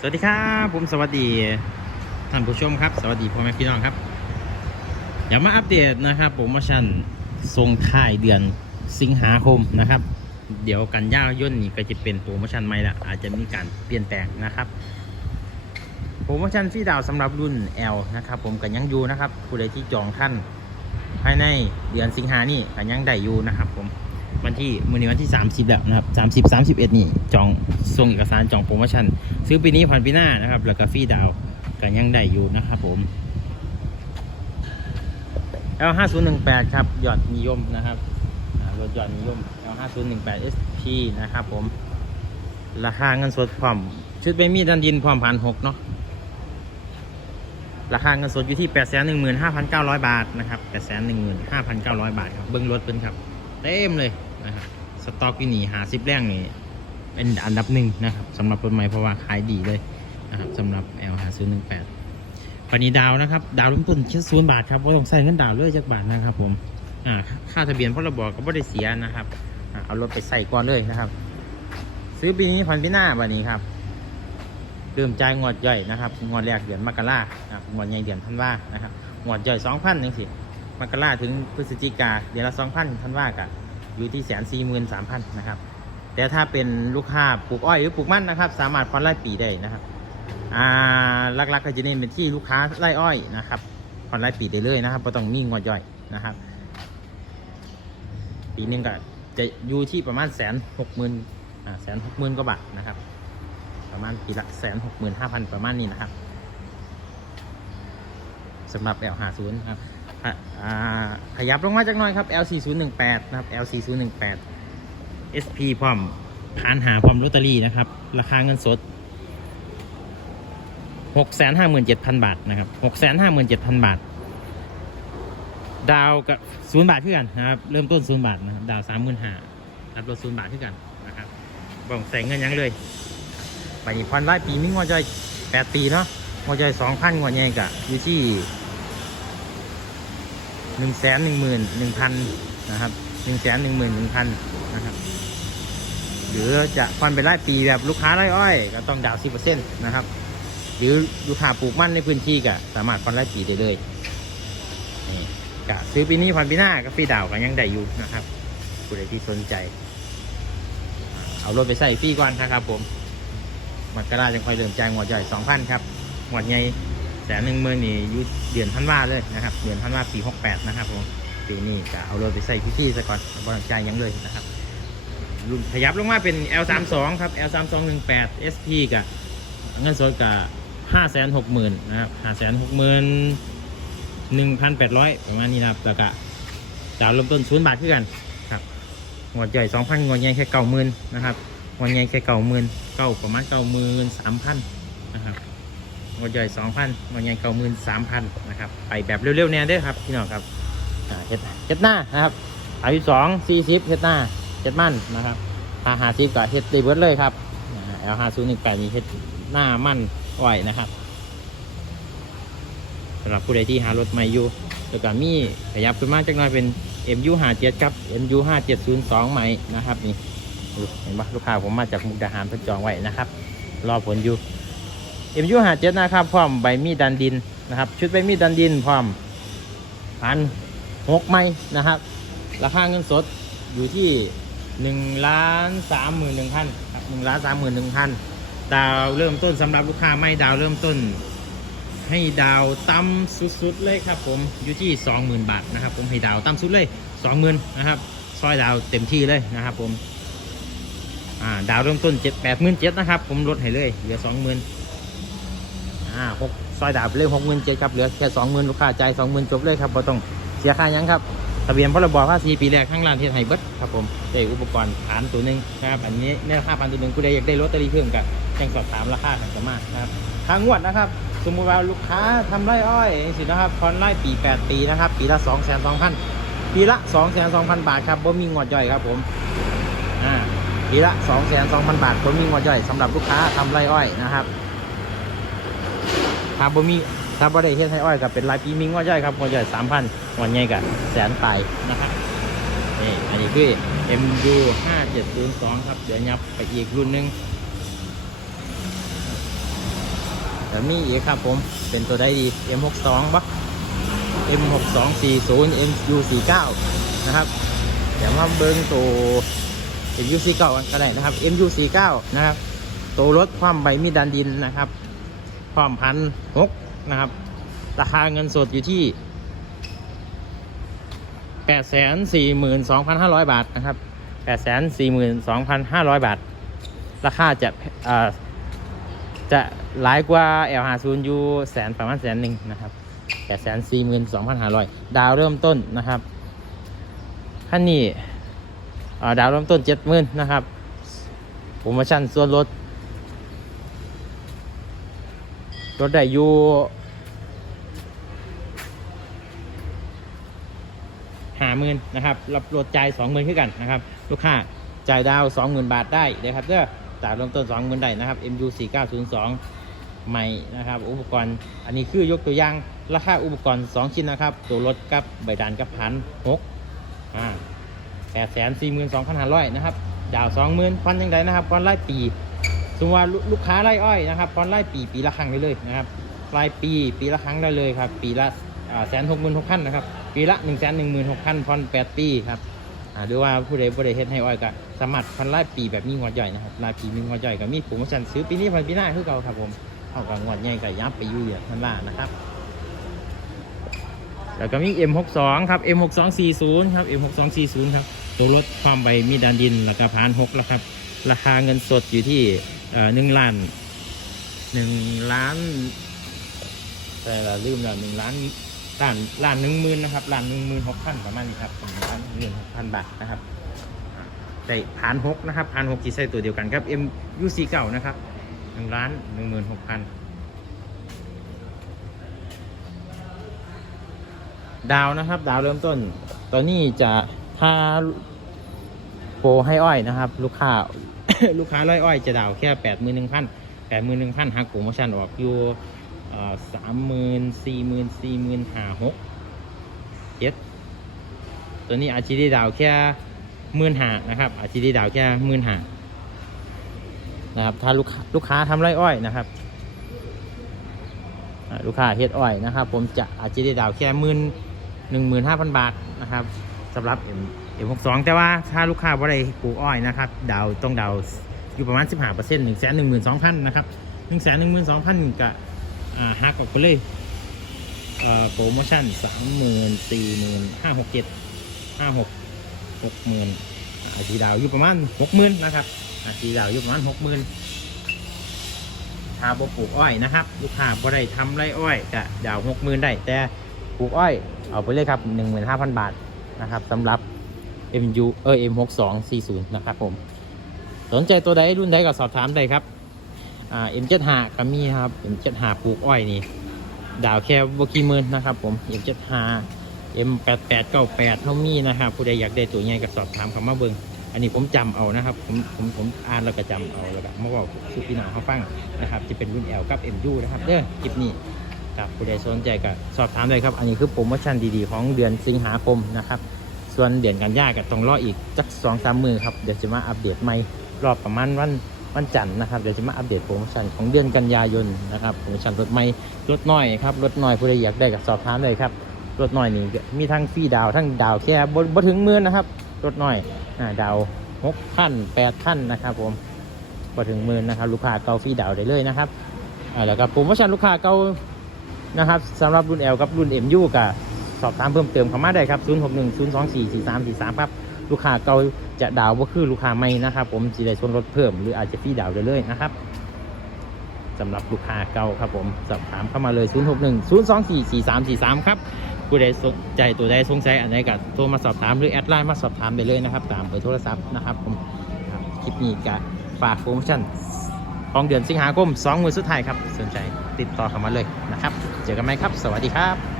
สวัสดีครับผมสวัสดีท่านผู้ชมครับ สวัสดีพ่อแม่พี่น้องครับเดี๋ยวมาอัปเดตนะครับโปรโมชั่นส่งท้ายเดือนสิงหาคมนะครับ เดี๋ยวกันย่ายนนี่ก็จะเป็นโปรโมชั่นใหม่ละอาจจะมีการเปลี่ยนแปลงนะครับโปรโมชั่นที่ดาวสำหรับรุ่น L นะครับผมกันยังอยู่นะครับผู้ใดที่จองท่านภายในเดือนสิงหานี่กันยังได้อยู่นะครับผมวันที่มือนี้วันที่ 30 แล้วนะครับ30 31 นี่จองส่งเอกสารจองโปรโมชั่น ซื้อปีนี้ผ่อนปีหน้านะครับ แล้วก็ฟรีดาวกันยังได้อยู่นะครับผม L 5 0 1 8ครับยอดนิยมนะครับรถยอดนิยม L 5 0 1 8 SP นะครับผม ราคาเงินสดพร้อม ชุดเบมี่ดันดินพร้อมพันหกเนาะราคาเงินสดอยู่ที่8 1 5 9 0 0 บาทนะครับ8 1 5 9 0 0 บาทครับเบิ้งรถเป็นครับ เต็มเลยนะครับสต็อกอยู่นี่หาซิปแรงนี่ เป็นอันดับหนึ่งนะครับสำหรับรถใหม่เพราะว่าขายดีเลยนะครับสำหรับ L 5 0 1 8ปนีดาวนะครับ ดาวเริ่มต้นแค่ศูนย์บาทครับว่าต้องใส่เงินดาวเลยจากบาทนะครับผมค่าทะเบียนพรบก็ไม่ได้เสียนะครับเอารถไปใส่ก่อนเลยนะครับ ซื้อปีนี้ผ่อนปีหน้าวันนี้ครับเริ่มจ่ายงวดย่อยนะครับงวดแรกเดือนมกราครับงวดใหญ่เดือนธันวานะครับงวดย่อยสองพันหนึ่งสิมกราถึงพฤศจิกาเดือนละสองพันท่านว่ากะอยู่ที่แสนสี่หมื่นสามพันนะครับ แต่ถ้าเป็นลูกค้าปลูกอ้อยหรือปลูกมันนะครับ สามารถผ่อนรายปีได้นะครับอ่าหลักๆก็จะเน้นเป็นที่ลูกค้าไร่อ้อยนะครับผ่อนรายปีได้เลยนะครับไม่ต้องมีงวดย่อยนะครับ ปีนึงก็จะอยู่ที่ประมาณแสนหกหมื่นอ่าแสนหกหมื่นกว่าบาทนะครับ ประมาณปีละแสนหกหมื่นห้าพันประมาณนี้นะครับสำหรับ L50 ครับอะอ่าขยับลงมาจากหน้อยครับ L4018 นะครับ L4018 SP พร้อมขานหาพร้อมลอตเตอรี่นะครับ ราคาเงินสด 657,000 บาทนะครับ 657,000 บาท ดาวกับศูนย์บาทเท่ากันนะครับ เริ่มต้นศูนย์บาทนะครับ ดาว35,000รับรถศูนย์บาทเท่ากันนะครับบอกใส่เงินยังเลยไปนี่พันรายปีมีงวดจ่อย8ปีเนาะงวดจ่อย2,000งวดใหญ่กะอยู่ที่หนึ่งแสนหนึ่งหมื่นหนึ่งพันนะครับ หนึ่งแสนหนึ่งหมื่นหนึ่งพันนะครับ หรือจะผ่อนเป็นรายปีแบบลูกค้าไร่อ้อย ก็ต้องดาวสิบเปอร์เซ็นต์นะครับ หรือลูกค้าปลูกมันในพื้นที่ก็สามารถผ่อนรายปีได้เลยนี่ก็ซื้อปีนี้ผ่อนปีหน้าก็ฟรีดาวกันยังได้อยู่นะครับผู้ใดที่สนใจ เอารถไปใส่ฟรีก่อนนะครับ ผมมักราจะค่อยเริ่มจ่ายงวดใหญ่สองพันครับงวดใหญ่แสนหนึ่งหมื่นนี่ยุเดือนพันว่าเลยนะครับ เดือนพันว่าปีหกแปดนะครับผม ปีนี้จะเอารถไปใส่พี่ๆซะก่อนบริจาคยังเลยนะครับรุ่นขยับลงมาเป็น L 3 2 ครับ L 3 2 1 8 SP กับเงินสดกับห้าแสนหกหมื่นนะครับห้าแสนหกหมื่นหนึ่งพันแปดร้อยประมาณนี้นะครับแล้วก็ดาวเริ่มต้นศูนย์บาทขึ้นกันครับงวดใหญ่สองพันงวดใหญ่แค่เก้าหมื่นนะครับงวดใหญ่แค่เก้าหมื่นเก้าประมาณเก้าหมื่นสามพันนะครับงวดใหญ่สองพันงวดใหญ่เก้าหมื่นสามพันนะครับไปแบบเร็วๆแน่เด้อครับพี่น้องครับ เฮ็ดเฮ็ดหน้านะครับอายุสองสี่สิบเฮ็ดหน้าเฮ็ดมั่นนะครับพาหาซีก็เฮ็ดได้เบิดเลยครับเอลห้าศูนย์หนึ่งแปดนี้เฮ็ดหน้ามั่นไหวนะครับสำหรับผู้ใดที่หารถใหม่อยู่แล้วก็มีขยับขึ้นมาจักน่อยเป็น MU 5 7ครับ MU 5 7 0 2ใหม่นะครับนี่เห็นปะลูกค้าผมมาจากมุกดาหารเพิ่นจองไว้นะครับ รอผลอยู่เอ็มยูหาเจ็ดนะครับพร้อมใบมีดดันดินนะครับ ชุดใบมีดดันดินพร้อมพัน หกไม้นะครับ ราคาเงินสดอยู่ที่หนึ่งล้านสามหมื่นหนึ่งพันครับหนึ่งล้านสามหมื่นหนึ่งพันดาวเริ่มต้นสำหรับลูกค้าไม่ดาวเริ่มต้น ให้ดาวต่ำสุดๆเลยครับผมอยู่ที่สองหมื่นบาทนะครับ ผมให้ดาวต่ำสุดเลยสองหมื่นนะครับซอยดาวเต็มที่เลยนะครับ ผมดาวเริ่มต้นเจ็ดแปดหมื่นเจ็ดนะครับ ผมลดให้เลยเหลือสองหมื่นอ่าหกซอยดาบเลยหกหมื่นเจ็ดครับเหลือแค่สองหมื่นลูกค้าใจสองหมื่นจบเลยครับบ่ต้อง เสียค่ายังครับทะเบียนพรบภาษีปีแรกข้างร้านเทียไฮเบิร์ดครับผมได้อุปกรณ์ฐานตัวหนึ่งนะครับอันนี้เนี่ยราคาพันตัวหนึ่งกูได้อยากได้ลอตเตอรี่เพิ่มกันแจ้งสอบถามราคากันจะมากนะครับทางงวดนะครับ สมมุติว่าลูกค้าทำไร่อ้อยสินะครับคอนไร่ปี 8 ปีนะครับ ปีละ2 2 0 0 0ปีละ2 2 0 0 0 บาทครับบ่มีงวดย่อยครับผมอ่าปีละ2 2 0 0 0 บาทบ่มีงวดย่อยสำหรับลูกค้าทำไร่อ้อยนะครับถ้าบ่มี ถ้าบ่ได้เฮ็ดให้อ้อยกับเป็นรายปีมิงว่าย่อยครับว่าย่อยสามพันวันใหญ่กับแสนปลายนะครับนี่อันนี้คือ MU 5 7 0 2 ครับ เดี๋ยวยับไปอีกรุ่นหนึงแต่มีอีกครับผมเป็นตัวได้ดี M62 ปะ M6240 MU49 นะครับเดี๋ยวมาเบิ้งตัว MU49 กันก็ได้นะครับ MU49 นะครับ ตัวรถความใบมีดดันดินนะครับ ความพันหก นะครับ ราคาเงินสดอยู่ที่ 842,500 บาทนะครับ 842,500 บาท ราคาจะจะหลายกว่า L50 อยู่แสนประมาณแสนหนึ่งนะครับ 842,500 ดาวเริ่มต้นนะครับคันนี้ดาวเริ่มต้น 70,000นะครับโปรโมชั่นส่วนลดลดได้อยู่ ห้าหมื่นนะครับรับรถจ่ายสองหมื่นขึ้นกันนะครับ ลูกค้าจ่ายดาวสองหมื่นบาทได้นะครับเด้อดาวเริ่มต้นสองหมื่นได้นะครับ MU 4 9 0 2ใหม่นะครับ อุปกรณ์อันนี้คือยกตัวอย่างราคาอุปกรณ์ 2 ชิ้นนะครับ ตัวรถกับใบดานกับพันหกอ่าแปดแสนสี่หมื่นสองพันห้าร้อยนะครับดาวสองหมื่นพันยังไงนะครับพันไล่ปีสมมติว่าลลูกค้าไล่อ้อยนะครับพันไล่ปีปีละครั้งได้เลยนะครับรายปีปีละครั้งได้เลยครับ ปีละ แสนหกหมื่นหกพันนะครับ ปีละหนึ่งแสนหนึ่งหมื่นหกพันพันแปดปีครับอ่าหรือว่าผู้ใดผู้ใดเฮ็ดให้อ้อยก็สามารพันรายปีแบบมีงวดย่อยนะครับรายปีมีงวดย่อยก็มีโปรโมชั่นซื้อปีนี้พันปีหน้าคือเก่าครับผมเอากับงวดใหญ่ก็ยับไปอยู่อย่างนั้นล่ะนะครับแล้วก็มี M62 ครับ M6240 ครับ M6240 ครับตัวรถความใบมีดานดินราคาพานหกแล้วครับ ราคาเงินสดอยู่ที่หนึ่งล้านหนึ่งล้านแต่ละลืมแล้วหนึ่งล้าน ล้านล้านหนึ่งหมื่นนะครับล้านหนึ่งหมื่นหกพันประมาณนี้ครับหนึ่งล้านหนึ่งหกพันบาทนะครับใส่พานหกนะครับพานหกที่ใส่ตัวเดียวกันครับ M U C เก่านะครับหนึ่งล้านหนึ่งหมื่นหกพันดาวนะครับ ดาวเริ่มต้น ตอนนี้จะถ้าโปรให้อ้อยนะครับ ลูกค้าลูกค้าร้อยอ้อยจะดาวแค่แปดหมื่นหนึ่งพันแปดหมื่นหนึ่งพันหักโปรโมชั่นออกอยู่ สามหมื่นสี่หมื่นสี่หมื่นห้าหกเจ็ดตัวนี้อาจจะได้ดาวแค่หมื่นห้านะครับ อาจจะได้ดาวแค่หมื่นห้านะครับ ถ้าลูกค้าลูกค้าทำไรอ้อยนะครับ ลูกค้าเฮ็ดอ้อยนะครับ ผมจะอาจจะได้ดาวแค่หมื่นหนึ่งหมื่นห้าพันบาทนะครับสำหรับเอ็มเอ็มหกสองแต่ว่าถ้าลูกค้าบ่ได้ปลูกอ้อยนะครับ ดาวต้องดาวอยู่ประมาณสิบห้าเปอร์เซ็นต์หนึ่งแสนหนึ่งหมื่นสองพันนะครับหนึ่งแสนหนึ่งหมื่นสองพันกับ อ่าหักออกไปเลยอ่อโปรโมชั่นสามหมื่นสี่หมื่นห้าหกเจ็ดห้าหกหกหมื่นอาจจะดาวอยู่ประมาณหกหมื่นนะครับอาจจะดาวอยู่ประมาณหกหมื่นถ้าบ่ปลูกอ้อยนะครับ ลูกค้าบ่ได้ทำไรอ้อยจะดาวหกหมื่นได้ แต่ปลูกอ้อยเอาไปเลยครับหนึ่งหมื่นห้าพันบาทนะครับสำหรับ MU เออ M6240 นะครับผม สนใจตัวใดรุ่นใดก็สอบถามได้ครับ อ่า M75 ก็มีครับ M75 ปลูกอ้อยนี่ ดาวแค่บกี่หมื่นนะครับ ผม M75 M8898 เอ็มแปดแปดเก้าแปดเท่ามีนะครับผู้ใดอยากได้ตัวใหญ่ก็สอบถามคำมาเบิงอันนี้ผมจำเอานะครับ ผมผมผมอ่านแล้วก็จำเอาแล้วก็มาบอกทุพี่น้องเขาฟังนะครับที่เป็นรุ่น L กับ MU นะครับเด้อคลิปนี้ครับผู้ใดสนใจก็สอบถามได้ครับ อันนี้คือโปรโมชั่นดีๆ ของเดือนสิงหาคมนะครับ ส่วนเดือนกันยาก็ต้องรออีกจักสองสามมือครับเดี๋ยวจะมาอัปเดตใหม่รอบประมาณวัน วันจันทร์นะครับเดี๋ยวจะมาอัปเดตโปรโมชั่นของเดือนกันยายนนะครับโปรโมชั่นรถใหม่รถน้อยครับรถน้อยผู้ใดอยากได้ก็สอบถามได้ครับรถน้อยนี่มีทั้งฟรีดาวทั้งดาวแค่บนบถึงมื่นนะครับรถน้อยอดาวหกพันแปดพันนะครับผมบถึงมื่นนะครับ ลูกค้าเกาฟรีดาวได้เลยนะครับแล้วก็โปรโมชั่นลูกค้าเกานะครับสำหรับรุ่น L กับรุ่น MU กับสอบถามเพิ่มเติมเข้ามาได้ครับ 0 6 1 0 2 4 4 3 4 3 ครับ ลูกค้าเก่า จะดาวก็คือลูกค้าใหม่นะครับ ผมจะได้ส่วนลดเพิ่มหรืออาจจะฟรีดาวได้เลยนะครับสำหรับลูกค้าเก่าครับผมสอบถามเข้ามาเลย 0 6 1 0 2 4 4 3 4 3 ครับผู้ใดสนใจตัวใดสงสัยอันใดก็โทรมาสอบถามหรือแอดไลน์มาสอบถามได้เลยนะครับ ตามเบอร์โทรศัพท์นะครับผมครับคลิปนี้ก็ฝากโปรโมชั่นของเดือนสิงหาคม2มือสุดท้ายครับสนใจติดต่อเข้ามาเลยนะครับ เจอกันไหมครับ สวัสดีครับ